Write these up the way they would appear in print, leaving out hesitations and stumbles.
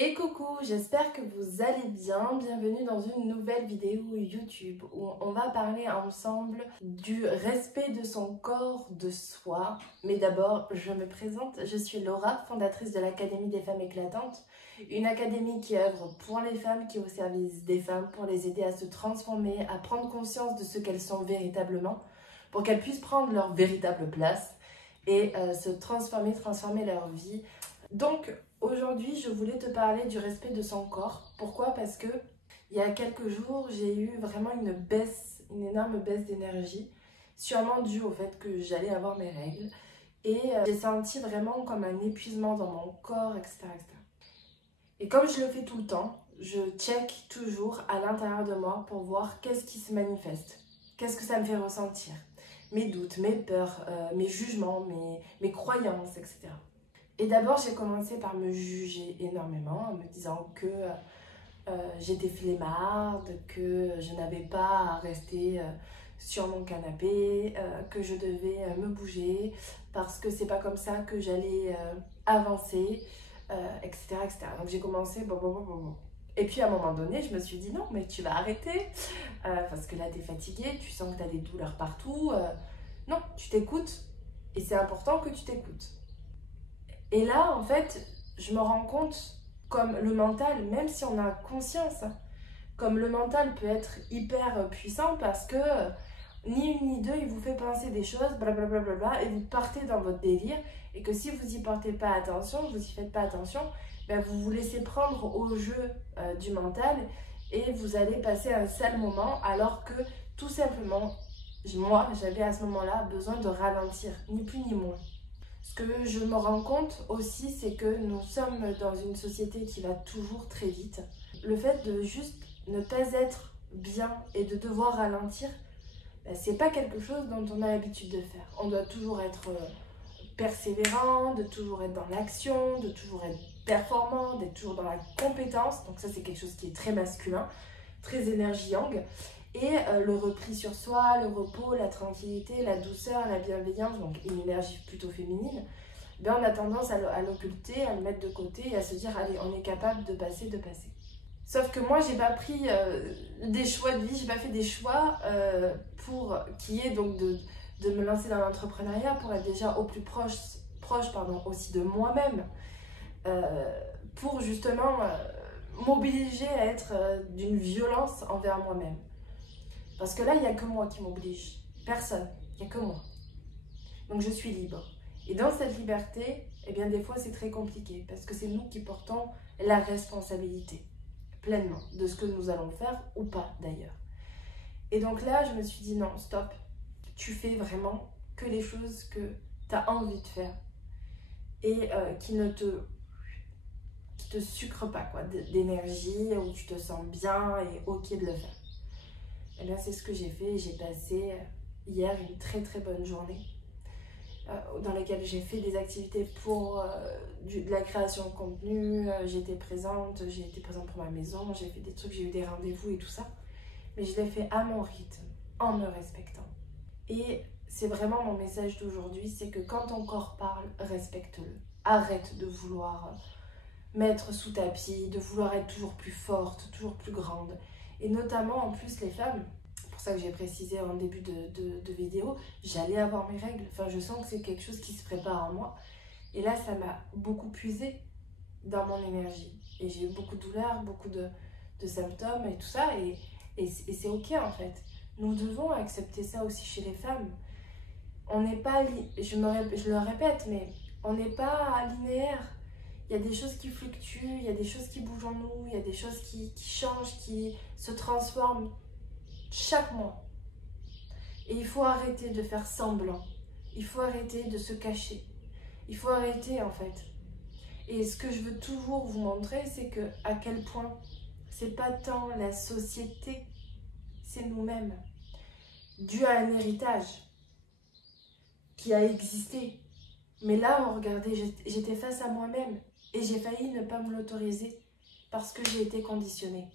Et coucou, j'espère que vous allez bien. Bienvenue dans une nouvelle vidéo YouTube où on va parler ensemble du respect de son corps, de soi. Mais d'abord, je me présente, je suis Laura, fondatrice de l'Académie des femmes éclatantes. Une académie qui œuvre pour les femmes, qui est au service des femmes, pour les aider à se transformer, à prendre conscience de ce qu'elles sont véritablement, pour qu'elles puissent prendre leur véritable place et se transformer leur vie. Donc, aujourd'hui, je voulais te parler du respect de son corps. Pourquoi? Parce que il y a quelques jours, j'ai eu vraiment une énorme baisse d'énergie, sûrement due au fait que j'allais avoir mes règles. Et j'ai senti vraiment comme un épuisement dans mon corps, etc., etc. Et comme je le fais tout le temps, je check toujours à l'intérieur de moi pour voir qu'est-ce qui se manifeste. Qu'est-ce que ça me fait ressentir? Mes doutes, mes peurs, mes jugements, mes croyances, etc. Et d'abord, j'ai commencé par me juger énormément en me disant que j'étais flemmarde, que je n'avais pas à rester sur mon canapé, que je devais me bouger parce que c'est pas comme ça que j'allais avancer, etc., etc. Donc j'ai commencé bon. Et puis à un moment donné, je me suis dit non, mais tu vas arrêter parce que là, tu es fatiguée, tu sens que tu as des douleurs partout. Non, tu t'écoutes et c'est important que tu t'écoutes. Et là, en fait, je me rends compte comme le mental, même si on a conscience, comme le mental peut être hyper puissant parce que ni une ni deux, il vous fait penser des choses, blablabla, et vous partez dans votre délire, et que si vous n'y portez pas attention, vous n'y faites pas attention, ben vous vous laissez prendre au jeu du mental, et vous allez passer un sale moment, alors que tout simplement, moi, j'avais à ce moment-là besoin de ralentir, ni plus ni moins. Ce que je me rends compte aussi, c'est que nous sommes dans une société qui va toujours très vite. Le fait de juste ne pas être bien et de devoir ralentir, c'est pas quelque chose dont on a l'habitude de faire. On doit toujours être persévérant, de toujours être dans l'action, de toujours être performant, d'être toujours dans la compétence. Donc ça, c'est quelque chose qui est très masculin, très énergie yang. Et le repli sur soi, le repos, la tranquillité, la douceur, la bienveillance, donc une énergie plutôt féminine, ben on a tendance à l'occulter, à le mettre de côté et à se dire allez, on est capable de passer. Sauf que moi, j'ai pas pris des choix de vie, j'ai pas fait des choix qui est donc de me lancer dans l'entrepreneuriat pour être déjà au plus proche aussi de moi-même, pour justement m'obliger à être d'une violence envers moi-même. Parce que là, il n'y a que moi qui m'oblige. Personne. Il n'y a que moi. Donc je suis libre. Et dans cette liberté, eh bien des fois c'est très compliqué. Parce que c'est nous qui portons la responsabilité. Pleinement. De ce que nous allons faire ou pas d'ailleurs. Et donc là, je me suis dit non, stop. Tu fais vraiment que les choses que tu as envie de faire. Et qui ne te sucrent pas quoi, d'énergie, où tu te sens bien et ok de le faire. Et bien c'est ce que j'ai fait. J'ai passé hier une très très bonne journée dans laquelle j'ai fait des activités pour de la création de contenu. J'ai été présente pour ma maison, j'ai fait des trucs, j'ai eu des rendez-vous et tout ça. Mais je l'ai fait à mon rythme, en me respectant. Et c'est vraiment mon message d'aujourd'hui, c'est que quand ton corps parle, respecte-le. Arrête de vouloir mettre sous tapis, de vouloir être toujours plus forte, toujours plus grande. Et notamment, en plus, les femmes, c'est pour ça que j'ai précisé en début de vidéo, j'allais avoir mes règles. Enfin, je sens que c'est quelque chose qui se prépare en moi. Et là, ça m'a beaucoup puisé dans mon énergie. Et j'ai eu beaucoup de douleurs, beaucoup de symptômes et tout ça. Et c'est ok, en fait. Nous devons accepter ça aussi chez les femmes. On n'est pas, je le répète, mais on n'est pas linéaire. Il y a des choses qui fluctuent, il y a des choses qui bougent en nous, il y a des choses qui changent, qui se transforment chaque mois. Et il faut arrêter de faire semblant. Il faut arrêter de se cacher. Il faut arrêter en fait. Et ce que je veux toujours vous montrer, c'est que à quel point c'est pas tant la société, c'est nous-mêmes. Dû à un héritage qui a existé. Mais là, regardez, j'étais face à moi-même. Et j'ai failli ne pas me l'autoriser parce que j'ai été conditionnée.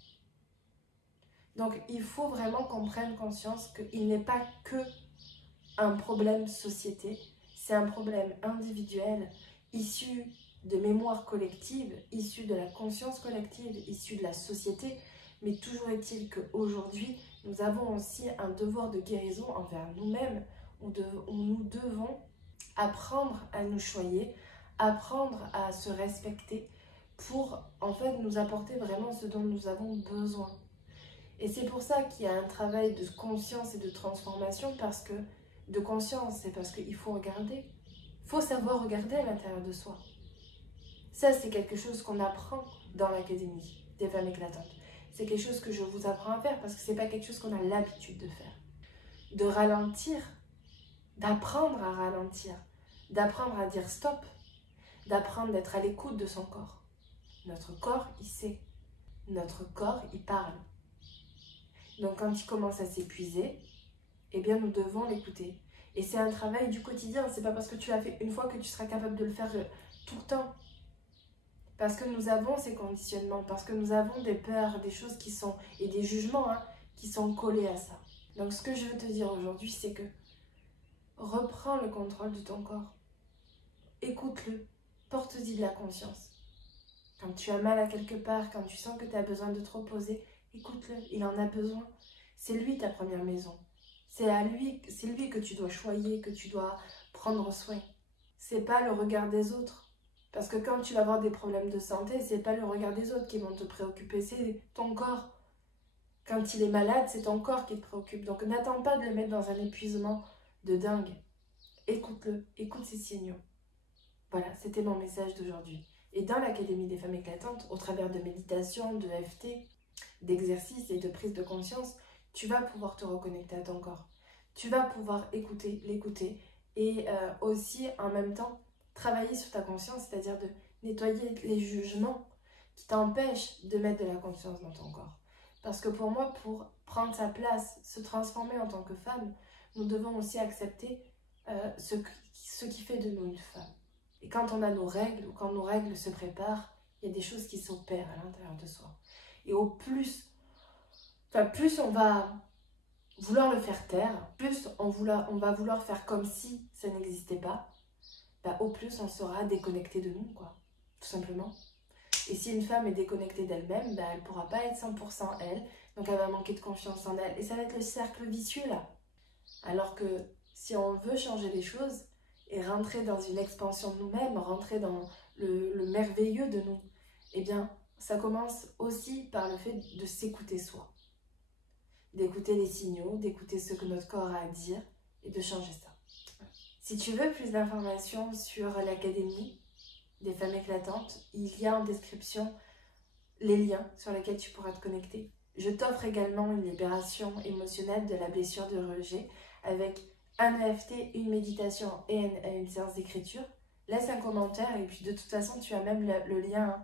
Donc, il faut vraiment qu'on prenne conscience qu'il n'est pas que un problème société, c'est un problème individuel issu de mémoire collective, issue de la conscience collective, issue de la société. Mais toujours est-il qu'aujourd'hui, nous avons aussi un devoir de guérison envers nous-mêmes, où nous devons apprendre à nous choyer, apprendre à se respecter pour en fait nous apporter vraiment ce dont nous avons besoin. Et c'est pour ça qu'il y a un travail de conscience et de transformation, de conscience, c'est parce qu'il faut regarder. Il faut savoir regarder à l'intérieur de soi. Ça, c'est quelque chose qu'on apprend dans l'Académie des femmes éclatantes. C'est quelque chose que je vous apprends à faire parce que c'est pas quelque chose qu'on a l'habitude de faire. De ralentir, d'apprendre à ralentir, d'apprendre à dire stop, d'apprendre d'être à l'écoute de son corps. Notre corps, il sait. Notre corps, il parle. Donc quand il commence à s'épuiser, eh bien nous devons l'écouter. Et c'est un travail du quotidien. C'est pas parce que tu l'as fait une fois que tu seras capable de le faire tout le temps. Parce que nous avons ces conditionnements, parce que nous avons des peurs, des choses qui sont, et des jugements qui sont collés à ça. Donc ce que je veux te dire aujourd'hui, c'est que reprends le contrôle de ton corps. Écoute-le, porte-y de la conscience. Quand tu as mal à quelque part, quand tu sens que tu as besoin de te reposer, écoute-le, il en a besoin. C'est lui ta première maison. C'est lui que tu dois choyer, que tu dois prendre soin. C'est pas le regard des autres. Parce que quand tu vas avoir des problèmes de santé, c'est pas le regard des autres qui vont te préoccuper, c'est ton corps. Quand il est malade, c'est ton corps qui te préoccupe. Donc n'attends pas de le mettre dans un épuisement de dingue. Écoute-le, écoute ses signaux. Voilà, c'était mon message d'aujourd'hui. Et dans l'Académie des femmes éclatantes, au travers de méditation, de FT, d'exercices et de prise de conscience, tu vas pouvoir te reconnecter à ton corps. Tu vas pouvoir l'écouter et aussi en même temps travailler sur ta conscience, c'est-à-dire de nettoyer les jugements qui t'empêchent de mettre de la conscience dans ton corps. Parce que pour moi, pour prendre sa place, se transformer en tant que femme, nous devons aussi accepter ce qui fait de nous une femme. Et quand on a nos règles, ou quand nos règles se préparent, il y a des choses qui s'opèrent à l'intérieur de soi. Et plus on va vouloir le faire taire, plus on va vouloir faire comme si ça n'existait pas, au plus on sera déconnecté de nous, quoi, tout simplement. Et si une femme est déconnectée d'elle-même, elle ne pourra pas être 100% elle, donc elle va manquer de confiance en elle. Et ça va être le cercle vicieux, là. Alors que si on veut changer les choses et rentrer dans une expansion de nous-mêmes, rentrer dans le merveilleux de nous, eh bien, ça commence aussi par le fait de s'écouter soi. D'écouter les signaux, d'écouter ce que notre corps a à dire et de changer ça. Si tu veux plus d'informations sur l'Académie des femmes éclatantes, il y a en description les liens sur lesquels tu pourras te connecter. Je t'offre également une libération émotionnelle de la blessure de rejet avec un EFT, une méditation et une séance d'écriture. Laisse un commentaire et puis de toute façon tu as même le lien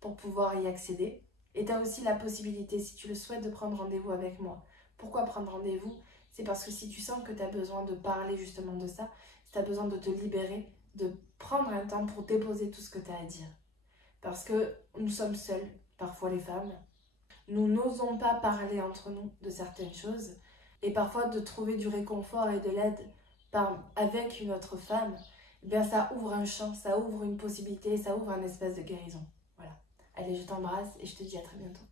pour pouvoir y accéder. Et tu as aussi la possibilité, si tu le souhaites, de prendre rendez-vous avec moi. Pourquoi prendre rendez-vous? C'est parce que si tu sens que tu as besoin de parler justement de ça, si tu as besoin de te libérer, de prendre un temps pour déposer tout ce que tu as à dire. Parce que nous sommes seules, parfois les femmes. Nous n'osons pas parler entre nous de certaines choses. Et parfois de trouver du réconfort et de l'aide avec une autre femme, eh bien ça ouvre un champ, ça ouvre une possibilité, ça ouvre un espace de guérison. Voilà. Allez, je t'embrasse et je te dis à très bientôt.